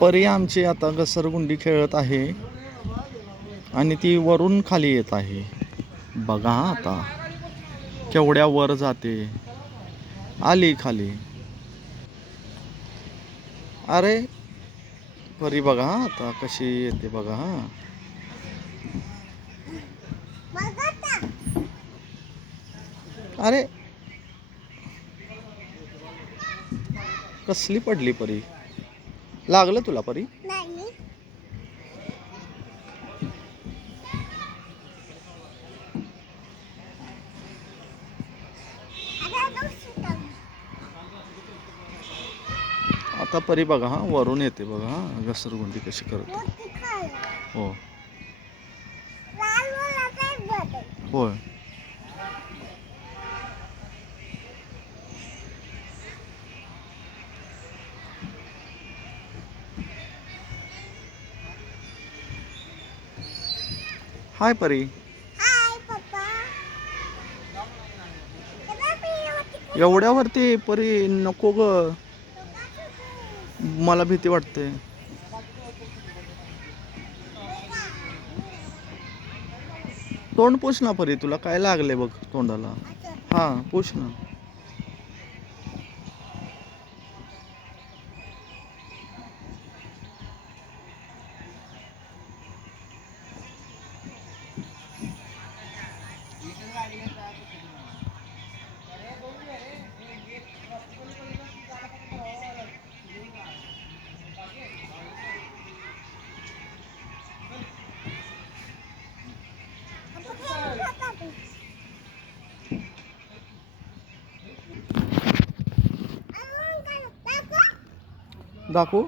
परी आमची आता घसरगुंडी खेळत आहे आणि ती वरून खाली येत आहे. बघा आता केवढ्या वर जाते. आली खाली. अरे परी बघा आता कशी येते बघा. अरे कसली पडली परी. लागलं तुला परी. आता परी बघा हा वरून येते बघा हा घसरगुंडी कशी करते. हो होय. हाय परी. एवढ्यावरती परी नको ग. मला भीती वाटते. तोंड पुस ना परी तुला काय लागले बघ तोंडाला. हा पुस ना. दाखवू.